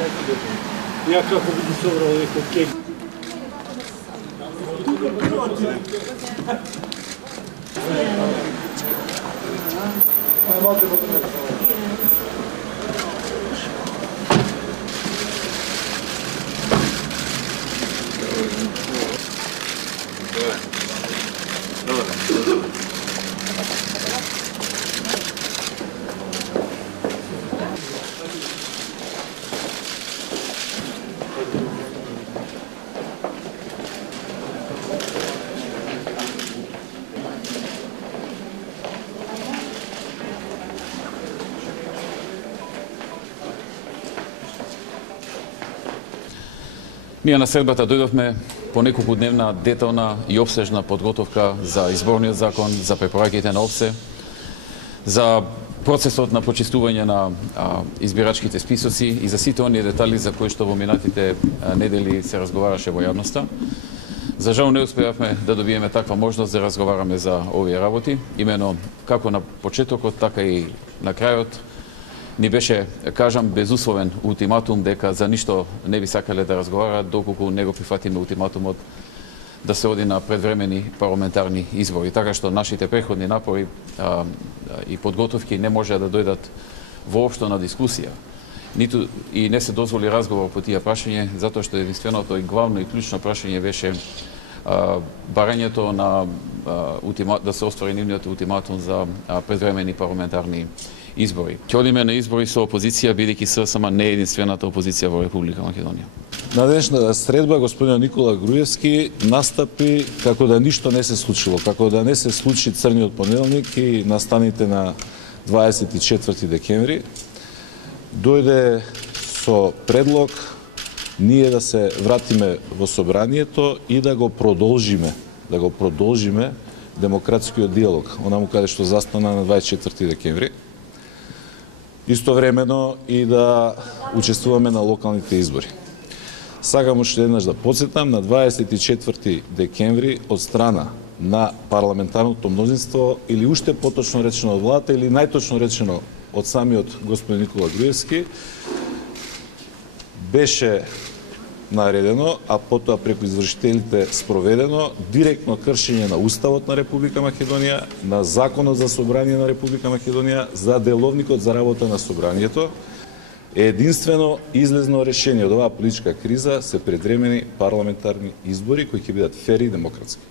Ја како би ги собрал некој кек. Ние на средбата дојдовме по неколкудневна детална и обсежна подготовка за изборниот закон, за препораките на ОПСЕ, за процесот на почистување на избирачките списоци и за сите оние детали за кои што во минатите недели се разговараше во јавноста. За жал не успеавме да добиеме таква можност да разговараме за овие работи, имено како на почетокот, така и на крајот. Ни беше, кажам, безусловен ултиматум дека за ништо не би сакале да разговараат доколку не го прифатиме ултиматумот да се оди на предвремени парламентарни избори. Така што нашите преходни напори и подготовки не може да дојдат воопшто на дискусија. Ниту и не се дозволи разговор по тие прашање, затоа што единственото и главно и клучно прашање беше барањето на да се оствари нивниот ултиматум за предвремени парламентарни избори. Ќе одиме на избори со опозиција, бидејќи ССМ не е единствената опозиција во Република Македонија. На денешната средба господин Никола Груевски настапи како да ништо не се случило, како да не се случи црниот понеделник и настаните на 24 декември. Дојде со предлог ние да се вратиме во собранието и да го продолжиме демократскиот диалог, онаму каде што застана на 24 декември. Истовремено и да учествуваме на локалните избори. Сакам уште еднаш да потсетам, на 24 декември од страна на парламентарното мнозинство или уште поточно речено од владата или најточно речено од самиот господин Никола Груевски беше наредено, а потоа преку извршителите спроведено директно кршење на Уставот на Република Македонија, на Законот за собрание на Република Македонија, за деловникот за работа на собранието. Единствено излезно решение од оваа политичка криза се предвремени парламентарни избори кои ќе бидат фер и демократски.